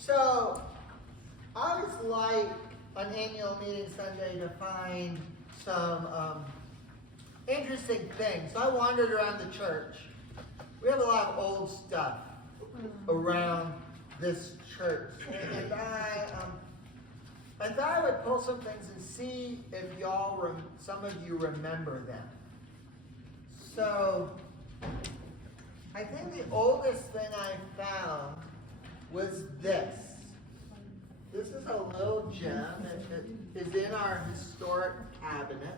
So, I always like on annual meeting Sunday to find some interesting things. So I wandered around the church. We have a lot of old stuff around this church. And I thought I would pull some things and see if some of you remember them. So, I think the oldest thing I found was this. This is a little gem. It is in our historic cabinet.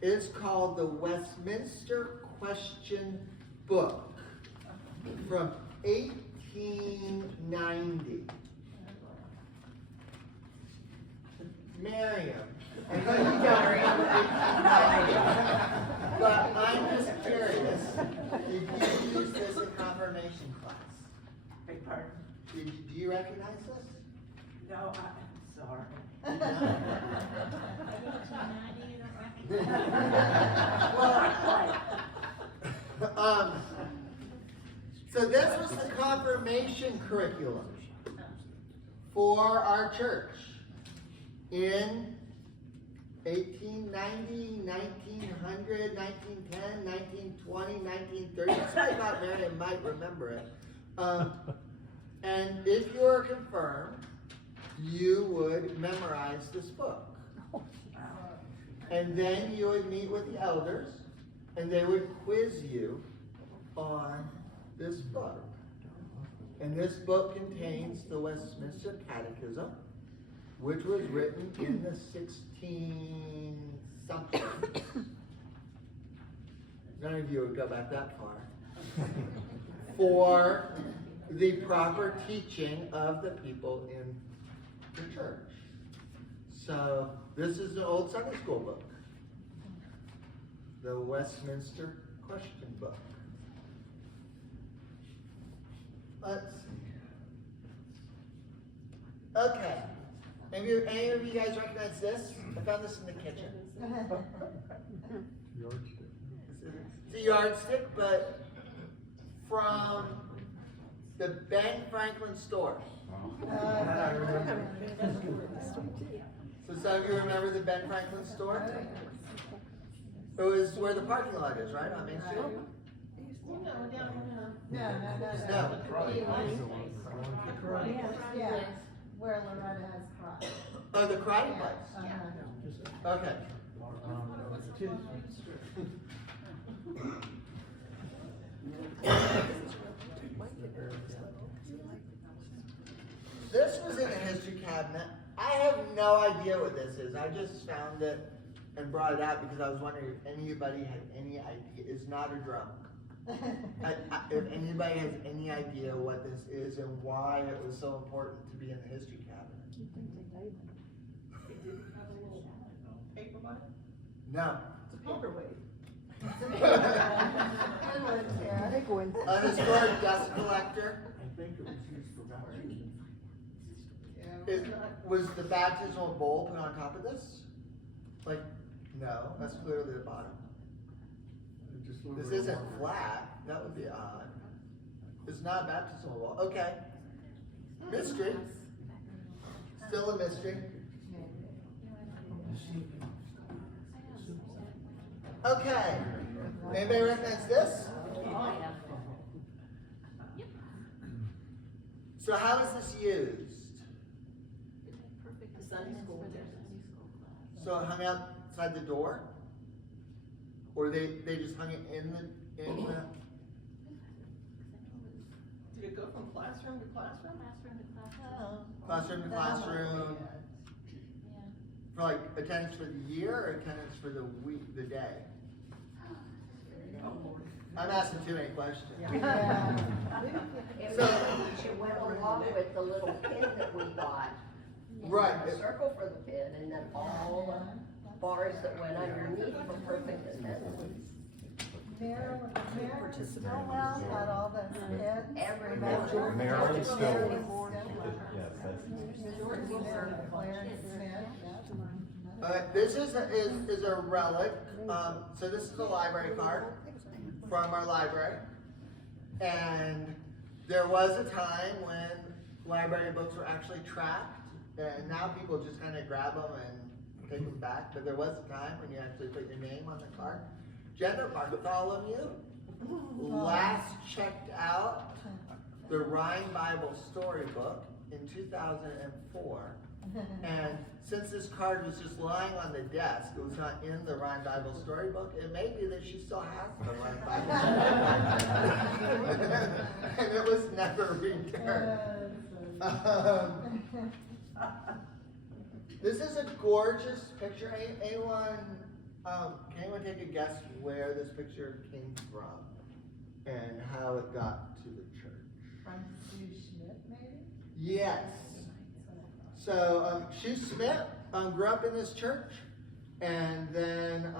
It's called the Westminster Question Book from 1890. Miriam. I know you got it from 1890. But I'm just curious. Did you use this in confirmation class? Beg pardon? Do you recognize this? No, I'm sorry. So this was the confirmation curriculum for our church in 1890, 1900, 1910, 1920, 1930. So I thought Miriam might remember it. And if you were confirmed, you would memorize this book. And then you would meet with the elders, and they would quiz you on this book. And this book contains the Westminster Catechism, which was written in the 16-something. None of you would go back that far. For the proper teaching of the people in the church. So this is an old Sunday school book. The Westminster Question Book. Let's see. Okay. Any of you guys recognize this? I found this in the kitchen. Yardstick. It's a yardstick, but from the Ben Franklin store. So some of you remember the Ben Franklin store? It was where the parking lot is, right, on Main Street? No. Yeah, where Loretta has crossed. Oh, the karate place? Okay. This was in the history cabinet. I have no idea what this is. I just found it and brought it out because I was wondering if anybody had any idea. It's not a drum. If anybody has any idea what this is and why it was so important to be in the history cabinet. Paper money? No. It's a paperweight. A historic dust collector. I think it was used for baptism. Was the baptismal bowl put on top of this? Like, no, that's clearly the bottom. This isn't flat. That would be odd. It's not a baptismal bowl. Okay. Mystery. Still a mystery. Okay. Anybody recognize this? So how is this used? The Sunday school. So it hung outside the door? Or they just hung it in the Did it go from classroom to classroom? classroom to classroom? For like attendance for the year or attendance for the week, the day? I'm asking too many questions. It So- went along with the little pin that we got. Right. A circle for the pin and then all the bars that went underneath for perfect attendance. Marilyn Stillwell had all the hits. Everybody. Marilyn Stillwell. Yes, This is a relic. So this is a library card from our library. And there was a time when library books were actually tracked, and now people just kind of grab them and take them back, but there was a time when you actually put your name on the card. Gender Bartholomew last checked out the Rhine Bible Storybook in 2004, and since this card was just lying on the desk, it was not in the Rhine Bible Storybook, it may be that she still has the Rhine Bible Storybook, and it was never returned. This is a gorgeous picture. Anyone, can anyone take a guess where this picture came from and how it got to the church? From Sue Schmidt, maybe? Yes. So Sue Schmidt grew up in this church, and then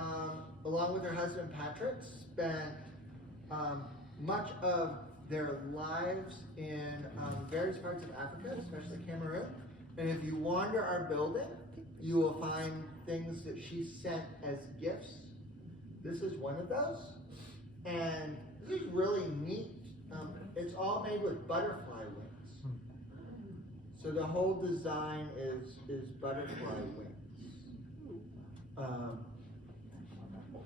along with her husband Patrick spent much of their lives in various parts of Africa, especially Cameroon. And if you wander our building, you will find things that she sent as gifts. This is one of those. And this is really neat. It's all made with butterfly wings. So the whole design is butterfly wings.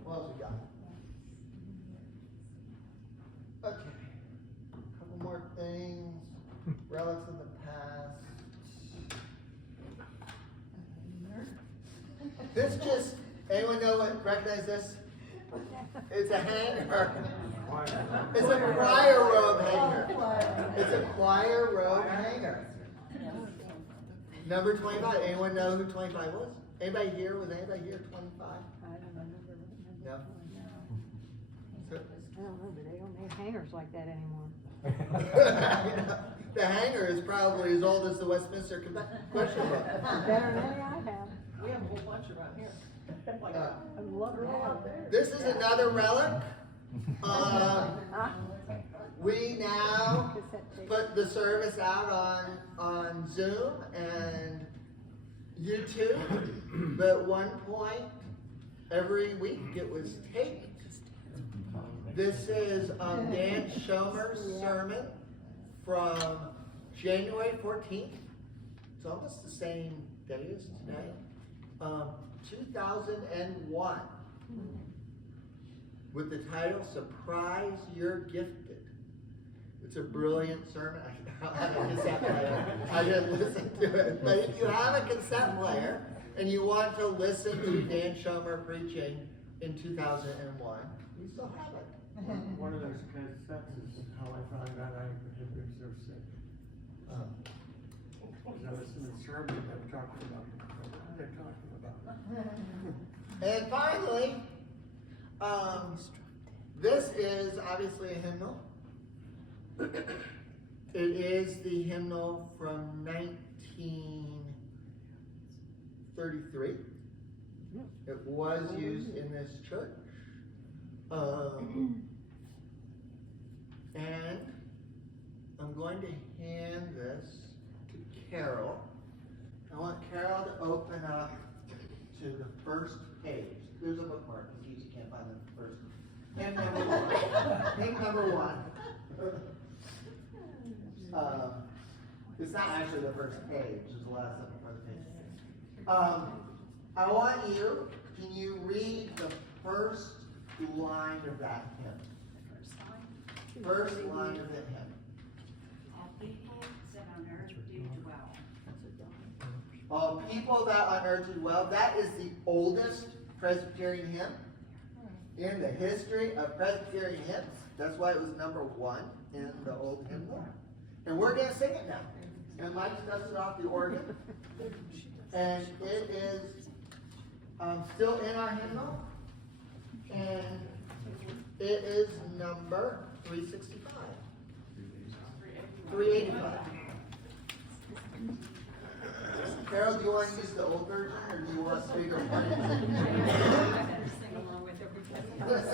What else we got? Okay. A couple more things. Relics of the past. This just, anyone recognize this? It's a hanger. It's a choir robe hanger. It's a choir robe hanger. Number 25. Anyone know who 25 was? Anybody here? Was anybody here 25? I don't remember. No? So, I don't know, but they don't make hangers like that anymore. the hanger is probably as old as the Westminster Question Book. Better than any I have. We have a whole bunch around here. Like, I'd love to have it. This is another relic. We now put the service out on Zoom and YouTube, but at one point every week it was taped. This is Dan Schomer's sermon from January 14th. It's almost the same day as today. 2001, with the title "Surprise You're Gifted." It's a brilliant sermon. I don't have a cassette player. I didn't listen to it. But if you have a cassette player and you want to listen to Dan Schomer preaching in 2001, we still have it. One of those cassettes is how I found out I had been so sick. Because I listened to the sermon that talked about what they're talking about. And finally, this is obviously a hymnal. It is the hymnal from 1933. It was used in this church. And I'm going to hand this to Carol. I want Carol to open up to the first page. There's a bookmark in case you can't find the first. Hymn number one. Hymn number one. It's not actually the first page. There's a lot of stuff in front of the page. I want you, can you read the first line of that hymn? First line of the hymn. All people that on earth do dwell. All people that on earth do dwell. That is the oldest Presbyterian hymn in the history of Presbyterian hymns. That's why it was number one in the old hymnal. And we're going to sing it now. And Mike's dusted off the organ. And it is still in our hymnal. And it is number 365. 385. Carol, do you want to use the old version or do you want to read the Sing along with everybody else.